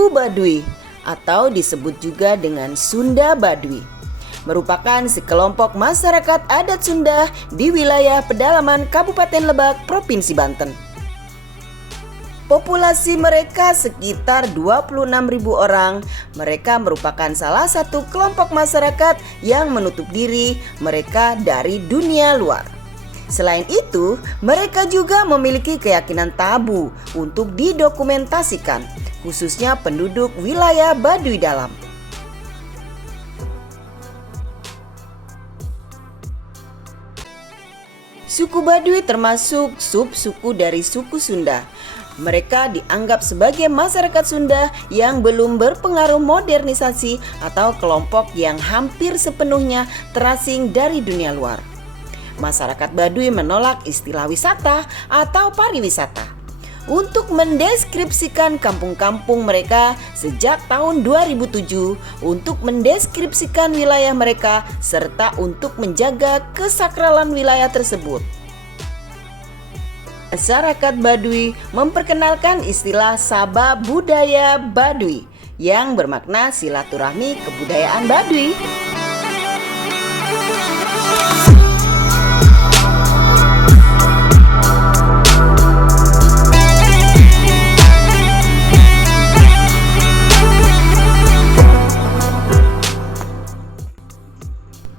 suku Baduy atau disebut juga dengan Sunda Baduy merupakan sekelompok masyarakat adat Sunda di wilayah pedalaman Kabupaten Lebak, Provinsi Banten. Populasi mereka sekitar 26.000 orang. Mereka merupakan salah satu kelompok masyarakat yang menutup diri mereka dari dunia luar. Selain itu, mereka juga memiliki keyakinan tabu untuk didokumentasikan, khususnya penduduk wilayah Baduy dalam. Suku Baduy termasuk sub-suku dari suku Sunda. Mereka dianggap sebagai masyarakat Sunda yang belum berpengaruh modernisasi atau kelompok yang hampir sepenuhnya terasing dari dunia luar. Masyarakat Baduy menolak istilah wisata atau pariwisata untuk mendeskripsikan kampung-kampung mereka sejak tahun 2007, untuk mendeskripsikan wilayah mereka serta untuk menjaga kesakralan wilayah tersebut. Masyarakat Baduy memperkenalkan istilah Sabah Budaya Baduy yang bermakna silaturahmi kebudayaan Baduy.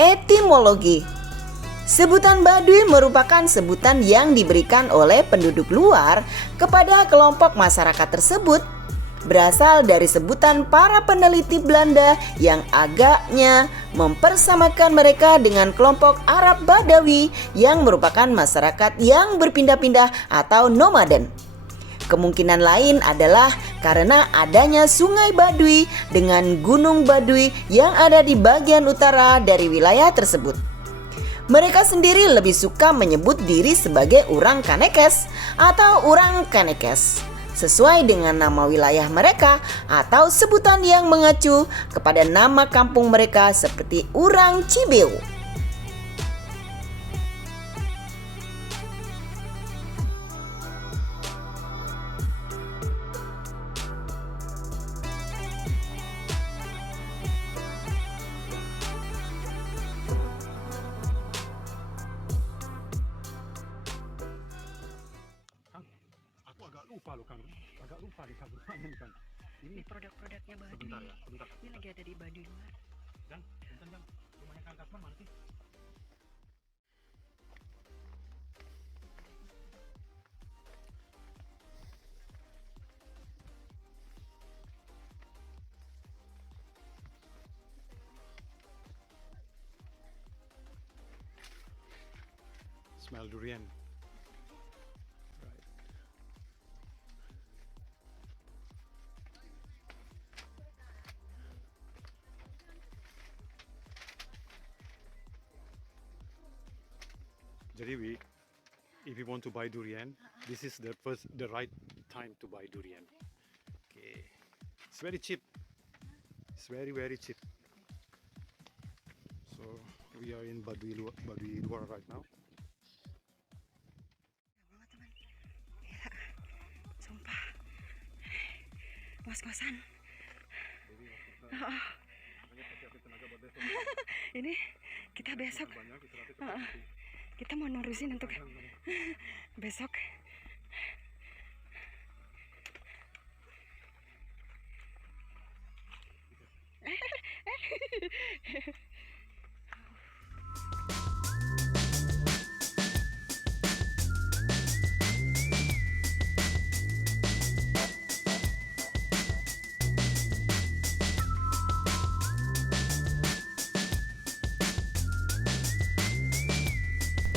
Etimologi. Sebutan Baduy merupakan sebutan yang diberikan oleh penduduk luar kepada kelompok masyarakat tersebut. Berasal dari sebutan para peneliti Belanda yang agaknya mempersamakan mereka dengan kelompok Arab Badawi yang merupakan masyarakat yang berpindah-pindah atau nomaden. Kemungkinan lain adalah karena adanya Sungai Baduy dengan Gunung Baduy yang ada di bagian utara dari wilayah tersebut. Mereka sendiri lebih suka menyebut diri sebagai orang Kanekes atau orang Kanekes, sesuai dengan nama wilayah mereka atau sebutan yang mengacu kepada nama kampung mereka seperti Urang Cibeu. Agak lupa di kabupaten ini kan. Ini produk-produknya Baduy. Sebentar ya, sebentar. Ini lagi ada di Baduy luar. Jang, rumahnya Kang Kasman mana sih? Smell durian. Jadi if you want to buy durian, this is the right time to buy durian. Okay, it's very cheap. It's very cheap. So we are in Baduy luar right now. Ya, sumpah. Ngos-ngosan. Ini kita besok. Kita mau nerusin untuk besok.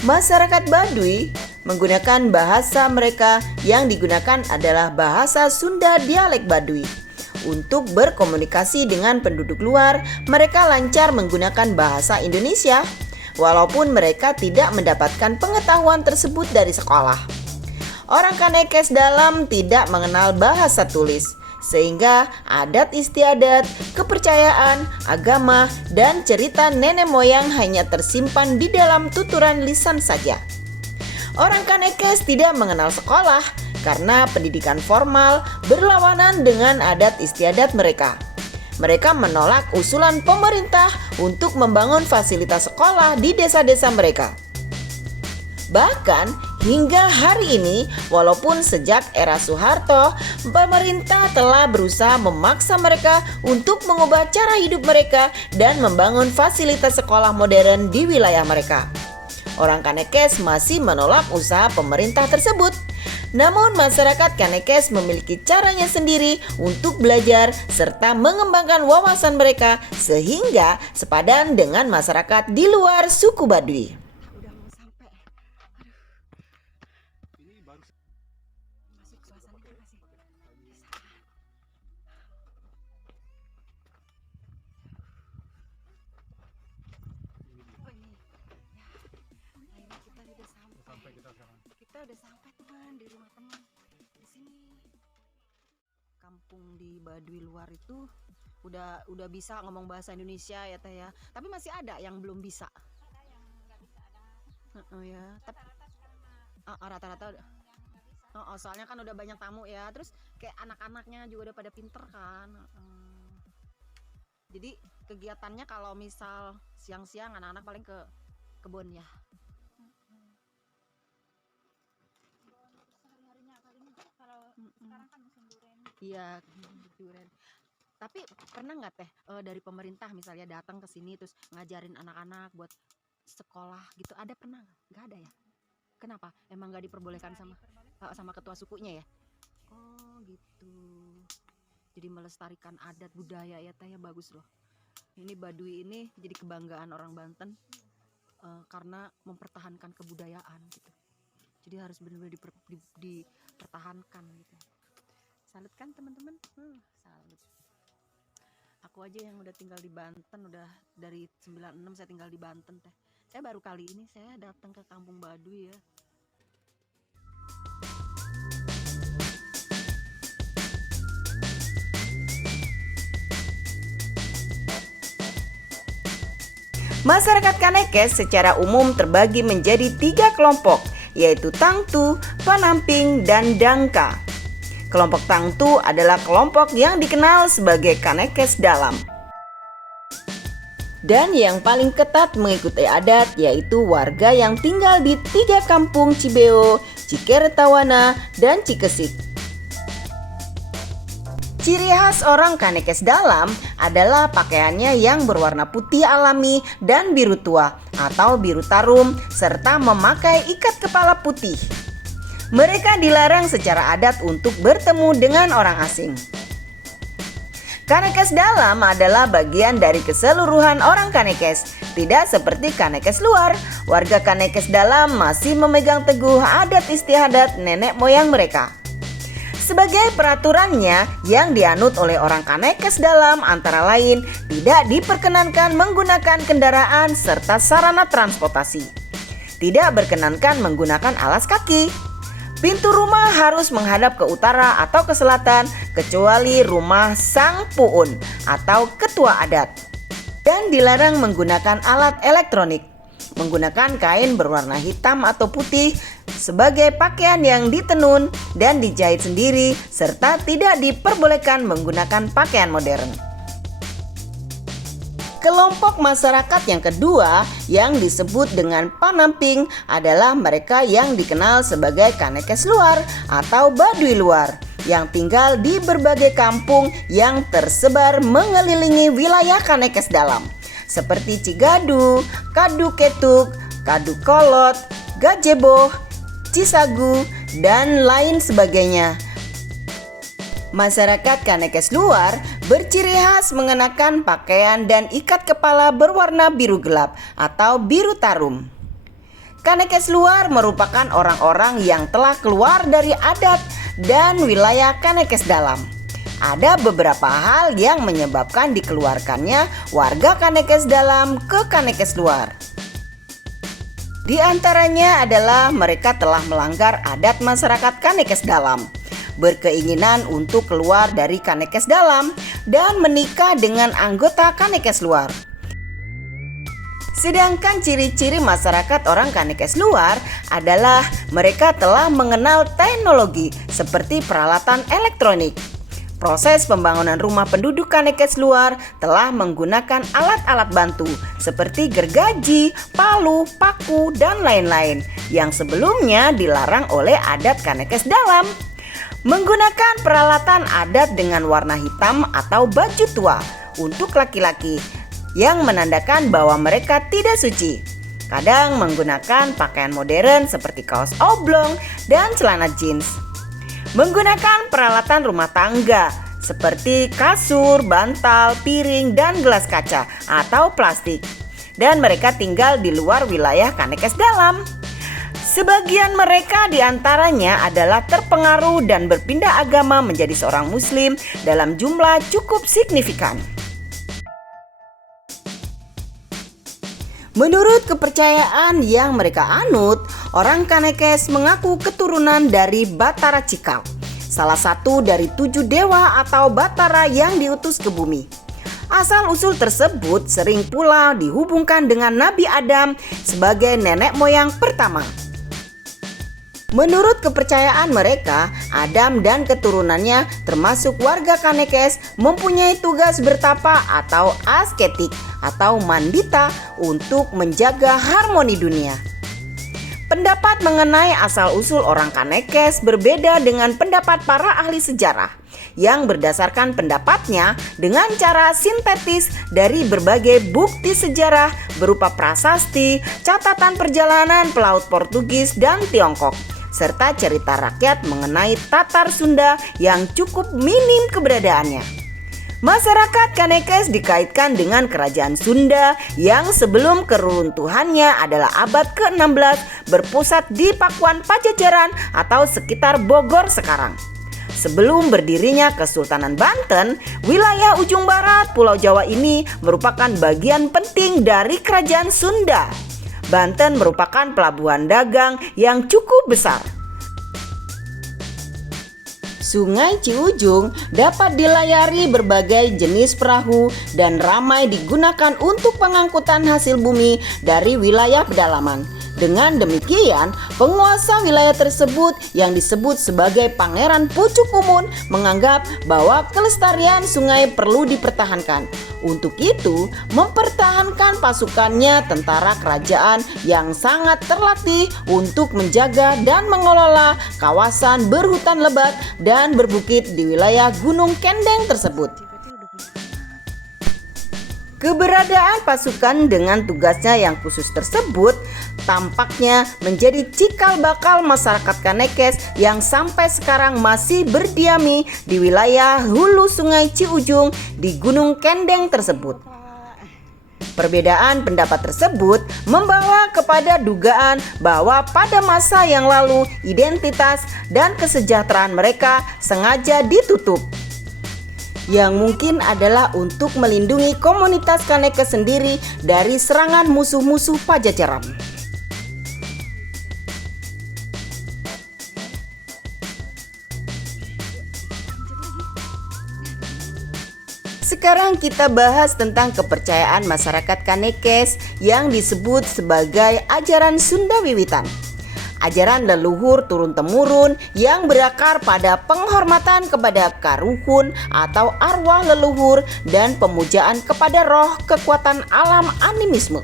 Masyarakat Baduy menggunakan bahasa mereka yang digunakan adalah bahasa Sunda dialek Baduy. Untuk berkomunikasi dengan penduduk luar, mereka lancar menggunakan bahasa Indonesia, walaupun mereka tidak mendapatkan pengetahuan tersebut dari sekolah. Orang Kanekes dalam tidak mengenal bahasa tulis, sehingga adat istiadat, kepercayaan, agama, dan cerita nenek moyang hanya tersimpan di dalam tuturan lisan saja. Orang Kanekes tidak mengenal sekolah, karena pendidikan formal berlawanan dengan adat istiadat mereka. Mereka menolak usulan pemerintah untuk membangun fasilitas sekolah di desa-desa mereka. Bahkan hingga hari ini, walaupun sejak era Soeharto, pemerintah telah berusaha memaksa mereka untuk mengubah cara hidup mereka dan membangun fasilitas sekolah modern di wilayah mereka. Orang Kanekes masih menolak usaha pemerintah tersebut. Namun masyarakat Kanekes memiliki caranya sendiri untuk belajar serta mengembangkan wawasan mereka sehingga sepadan dengan masyarakat di luar suku Baduy. Udah mau sampai. Masuk suasananya masih. Oh ini. Ya. Akhirnya kita udah sampai. Kita udah sampai teman di rumah teman. Di sini. Kampung di Baduy luar itu udah bisa ngomong bahasa Indonesia ya Teh ya. Tapi masih ada yang belum bisa. Ya, tapi rata-rata udah. Soalnya kan udah banyak tamu ya. Terus kayak anak-anaknya juga udah pada pinter kan. Jadi kegiatannya kalau misal siang-siang anak-anak paling ke kebun ya. Sehari-harinya paling kalau sekarang kan musim durian. Iya, durian. Tapi pernah nggak Teh dari pemerintah misalnya datang ke sini terus ngajarin anak-anak buat sekolah gitu? Ada pernah nggak? Nggak ada ya? Kenapa? Emang nggak diperbolehkan sama ketua sukunya ya? Oh gitu. Jadi melestarikan adat budaya ya Teh ya, bagus loh. Ini Baduy ini jadi kebanggaan orang Banten karena mempertahankan kebudayaan gitu. Jadi harus benar-benar dipertahankan gitu. Salut kan teman-teman? Salut. Aku aja yang udah tinggal di Banten, udah dari 96 saya tinggal di Banten Teh. Saya baru kali ini saya datang ke Kampung Baduy ya. Masyarakat Kanekes secara umum terbagi menjadi 3 kelompok, yaitu Tangtu, Panamping, dan Dangka. Kelompok Tangtu adalah kelompok yang dikenal sebagai Kanekes dalam. Dan yang paling ketat mengikuti adat yaitu warga yang tinggal di 3 kampung Cibeo, Cikertawana, dan Cikesik. Ciri khas orang Kanekes dalam adalah pakaiannya yang berwarna putih alami dan biru tua atau biru tarum serta memakai ikat kepala putih. Mereka dilarang secara adat untuk bertemu dengan orang asing. Kanekes dalam adalah bagian dari keseluruhan orang Kanekes, tidak seperti Kanekes luar. Warga Kanekes dalam masih memegang teguh adat istiadat nenek moyang mereka. Sebagai peraturannya yang dianut oleh orang Kanekes dalam antara lain tidak diperkenankan menggunakan kendaraan serta sarana transportasi. Tidak berkenankan menggunakan alas kaki. Pintu rumah harus menghadap ke utara atau ke selatan kecuali rumah sang puun atau ketua adat. Dan dilarang menggunakan alat elektronik. Menggunakan kain berwarna hitam atau putih sebagai pakaian yang ditenun dan dijahit sendiri serta tidak diperbolehkan menggunakan pakaian modern. Kelompok masyarakat yang kedua yang disebut dengan Panamping adalah mereka yang dikenal sebagai Kanekes luar atau Baduy luar yang tinggal di berbagai kampung yang tersebar mengelilingi wilayah Kanekes dalam seperti Cigadu, Kadu Ketuk, Kadu Kolot, Gajeboh, Cisagu, dan lain sebagainya. Masyarakat Kanekes luar berciri khas mengenakan pakaian dan ikat kepala berwarna biru gelap atau biru tarum. Kanekes luar merupakan orang-orang yang telah keluar dari adat dan wilayah Kanekes dalam. Ada beberapa hal yang menyebabkan dikeluarkannya warga Kanekes dalam ke Kanekes luar. Di antaranya adalah mereka telah melanggar adat masyarakat Kanekes dalam, berkeinginan untuk keluar dari Kanekes dalam dan menikah dengan anggota Kanekes luar. Sedangkan ciri-ciri masyarakat orang Kanekes luar adalah mereka telah mengenal teknologi seperti peralatan elektronik. Proses pembangunan rumah penduduk Kanekes luar telah menggunakan alat-alat bantu seperti gergaji, palu, paku, dan lain-lain yang sebelumnya dilarang oleh adat Kanekes dalam. Menggunakan peralatan adat dengan warna hitam atau baju tua untuk laki-laki yang menandakan bahwa mereka tidak suci. Kadang menggunakan pakaian modern seperti kaos oblong dan celana jeans. Menggunakan peralatan rumah tangga seperti kasur, bantal, piring, dan gelas kaca atau plastik. Dan mereka tinggal di luar wilayah Kanekes dalam. Sebagian mereka diantaranya adalah terpengaruh dan berpindah agama menjadi seorang muslim dalam jumlah cukup signifikan. Menurut kepercayaan yang mereka anut, orang Kanekes mengaku keturunan dari Batara Cikal, salah satu dari 7 dewa atau Batara yang diutus ke bumi. Asal-usul tersebut sering pula dihubungkan dengan Nabi Adam sebagai nenek moyang pertama. Menurut kepercayaan mereka, Adam dan keturunannya termasuk warga Kanekes mempunyai tugas bertapa atau asketik atau mandita untuk menjaga harmoni dunia. Pendapat mengenai asal-usul orang Kanekes berbeda dengan pendapat para ahli sejarah yang berdasarkan pendapatnya dengan cara sintetis dari berbagai bukti sejarah berupa prasasti, catatan perjalanan pelaut Portugis dan Tiongkok, serta cerita rakyat mengenai Tatar Sunda yang cukup minim keberadaannya. Masyarakat Kanekes dikaitkan dengan kerajaan Sunda yang sebelum keruntuhannya adalah abad ke-16 berpusat di Pakuan Pajajaran atau sekitar Bogor sekarang. Sebelum berdirinya Kesultanan Banten, wilayah ujung barat Pulau Jawa ini merupakan bagian penting dari kerajaan Sunda. Banten merupakan pelabuhan dagang yang cukup besar. Sungai Ciujung dapat dilayari berbagai jenis perahu dan ramai digunakan untuk pengangkutan hasil bumi dari wilayah pedalaman. Dengan demikian, penguasa wilayah tersebut yang disebut sebagai Pangeran Pucuk Umun menganggap bahwa kelestarian sungai perlu dipertahankan. Untuk itu, mempertahankan pasukannya tentara kerajaan yang sangat terlatih untuk menjaga dan mengelola kawasan berhutan lebat dan berbukit di wilayah Gunung Kendeng tersebut. Keberadaan pasukan dengan tugasnya yang khusus tersebut tampaknya menjadi cikal bakal masyarakat Kanekes yang sampai sekarang masih berdiami di wilayah hulu Sungai Ciujung di Gunung Kendeng tersebut. Perbedaan pendapat tersebut membawa kepada dugaan bahwa pada masa yang lalu identitas dan kesejahteraan mereka sengaja ditutup, yang mungkin adalah untuk melindungi komunitas Kanekes sendiri dari serangan musuh-musuh Pajajaran. Sekarang kita bahas tentang kepercayaan masyarakat Kanekes yang disebut sebagai ajaran Sunda Wiwitan. Ajaran leluhur turun-temurun yang berakar pada penghormatan kepada karuhun atau arwah leluhur dan pemujaan kepada roh kekuatan alam animisme.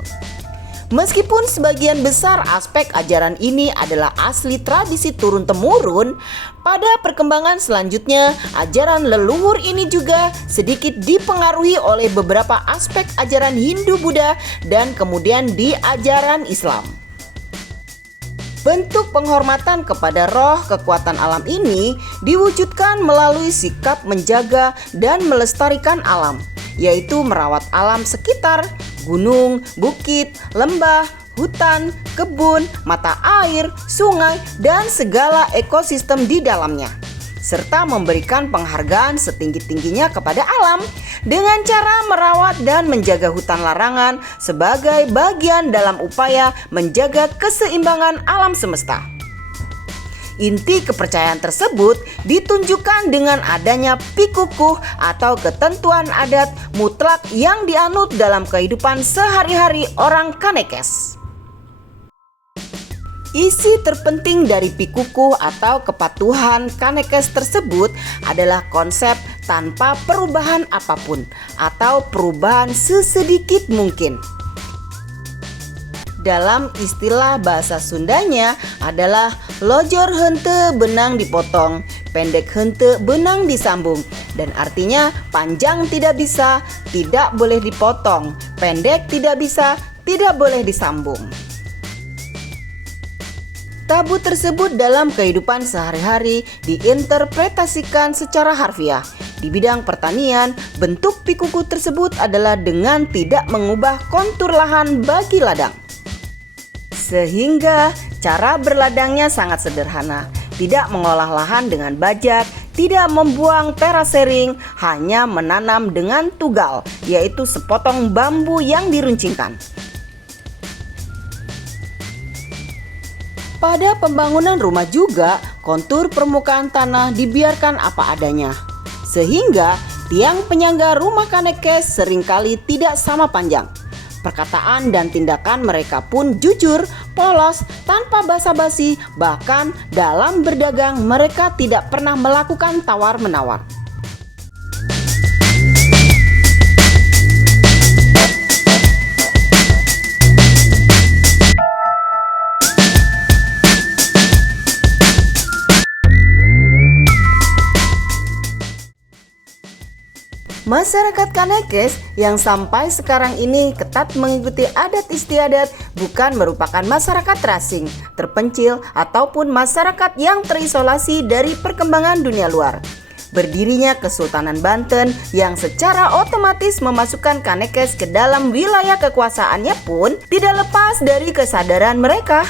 Meskipun sebagian besar aspek ajaran ini adalah asli tradisi turun-temurun, pada perkembangan selanjutnya ajaran leluhur ini juga sedikit dipengaruhi oleh beberapa aspek ajaran Hindu-Buddha dan kemudian di ajaran Islam. Bentuk penghormatan kepada roh kekuatan alam ini diwujudkan melalui sikap menjaga dan melestarikan alam, yaitu merawat alam sekitar, gunung, bukit, lembah, hutan, kebun, mata air, sungai, dan segala ekosistem di dalamnya, serta memberikan penghargaan setinggi-tingginya kepada alam dengan cara merawat dan menjaga hutan larangan sebagai bagian dalam upaya menjaga keseimbangan alam semesta. Inti kepercayaan tersebut ditunjukkan dengan adanya pikukuh atau ketentuan adat mutlak yang dianut dalam kehidupan sehari-hari orang Kanekes. Isi terpenting dari pikukuh atau kepatuhan Kanekes tersebut adalah konsep tanpa perubahan apapun atau perubahan sesedikit mungkin. Dalam istilah bahasa Sundanya adalah lojor hente benang dipotong, pendek hente benang disambung. Dan artinya panjang tidak bisa, tidak boleh dipotong, pendek tidak bisa, tidak boleh disambung. Tabu tersebut dalam kehidupan sehari-hari diinterpretasikan secara harfiah. Di bidang pertanian, bentuk pikuku tersebut adalah dengan tidak mengubah kontur lahan bagi ladang. Sehingga cara berladangnya sangat sederhana, tidak mengolah lahan dengan bajak, tidak membuang terasering, hanya menanam dengan tugal, yaitu sepotong bambu yang diruncingkan. Pada pembangunan rumah juga, kontur permukaan tanah dibiarkan apa adanya. Sehingga tiang penyangga rumah Kanekes seringkali tidak sama panjang. Perkataan dan tindakan mereka pun jujur, polos, tanpa basa-basi, bahkan dalam berdagang mereka tidak pernah melakukan tawar-menawar. Masyarakat Kanekes yang sampai sekarang ini ketat mengikuti adat istiadat bukan merupakan masyarakat terasing, terpencil, ataupun masyarakat yang terisolasi dari perkembangan dunia luar. Berdirinya Kesultanan Banten yang secara otomatis memasukkan Kanekes ke dalam wilayah kekuasaannya pun tidak lepas dari kesadaran mereka.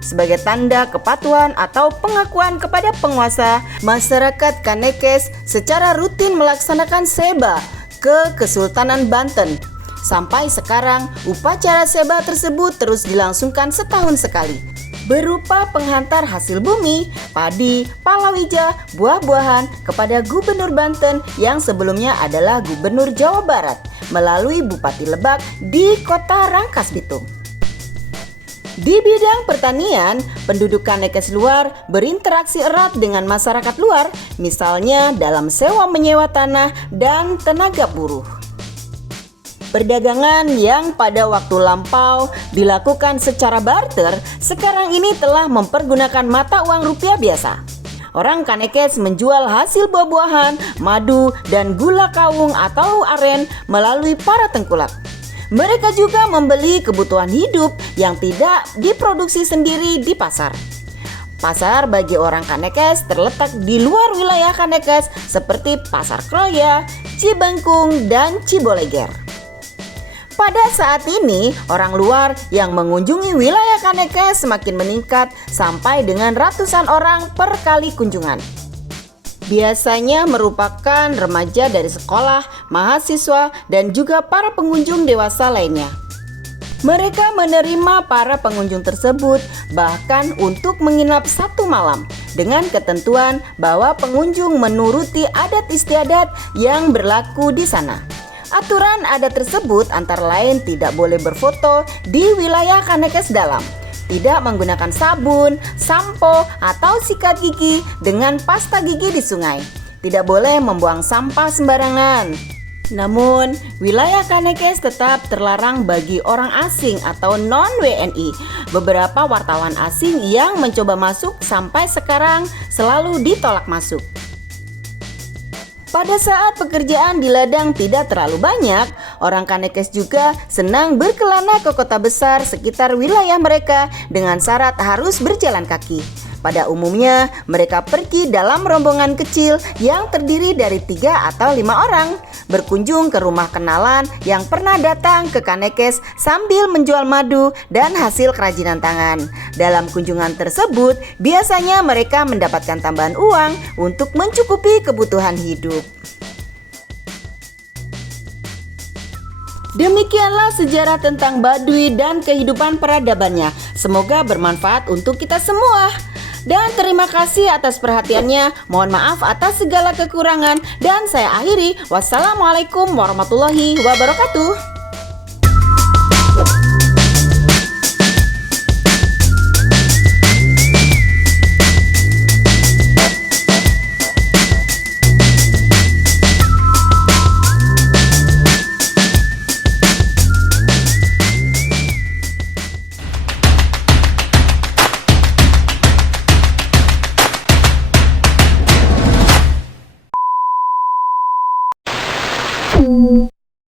Sebagai tanda kepatuhan atau pengakuan kepada penguasa, masyarakat Kanekes secara rutin melaksanakan seba ke Kesultanan Banten. Sampai sekarang, upacara seba tersebut terus dilangsungkan setahun sekali, berupa penghantar hasil bumi, padi, palawija, buah-buahan kepada Gubernur Banten yang sebelumnya adalah Gubernur Jawa Barat melalui Bupati Lebak di Kota Rangkasbitung. Di bidang pertanian, penduduk Kanekes luar berinteraksi erat dengan masyarakat luar, misalnya dalam sewa menyewa tanah dan tenaga buruh. Perdagangan yang pada waktu lampau dilakukan secara barter, sekarang ini telah mempergunakan mata uang rupiah biasa. Orang Kanekes menjual hasil buah-buahan, madu, dan gula kawung atau aren melalui para tengkulak. Mereka juga membeli kebutuhan hidup yang tidak diproduksi sendiri di pasar. Pasar bagi orang Kanekes terletak di luar wilayah Kanekes seperti Pasar Kroya, Cibengkung, dan Ciboleger. Pada saat ini, orang luar yang mengunjungi wilayah Kanekes semakin meningkat sampai dengan ratusan orang per kali kunjungan. Biasanya merupakan remaja dari sekolah, mahasiswa, dan juga para pengunjung dewasa lainnya. Mereka menerima para pengunjung tersebut bahkan untuk menginap 1 malam dengan ketentuan bahwa pengunjung menuruti adat istiadat yang berlaku di sana. Aturan adat tersebut antara lain tidak boleh berfoto di wilayah Kanekes dalam, tidak menggunakan sabun, sampo, atau sikat gigi dengan pasta gigi di sungai. Tidak boleh membuang sampah sembarangan. Namun, wilayah Kanekes tetap terlarang bagi orang asing atau non-WNI. Beberapa wartawan asing yang mencoba masuk sampai sekarang selalu ditolak masuk. Pada saat pekerjaan di ladang tidak terlalu banyak, orang Kanekes juga senang berkelana ke kota besar sekitar wilayah mereka dengan syarat harus berjalan kaki. Pada umumnya, mereka pergi dalam rombongan kecil yang terdiri dari 3 atau 5 orang, berkunjung ke rumah kenalan yang pernah datang ke Kanekes sambil menjual madu dan hasil kerajinan tangan. Dalam kunjungan tersebut, biasanya mereka mendapatkan tambahan uang untuk mencukupi kebutuhan hidup. Demikianlah sejarah tentang Baduy dan kehidupan peradabannya. Semoga bermanfaat untuk kita semua. Dan terima kasih atas perhatiannya. Mohon maaf atas segala kekurangan. Dan saya akhiri. Wassalamualaikum warahmatullahi wabarakatuh.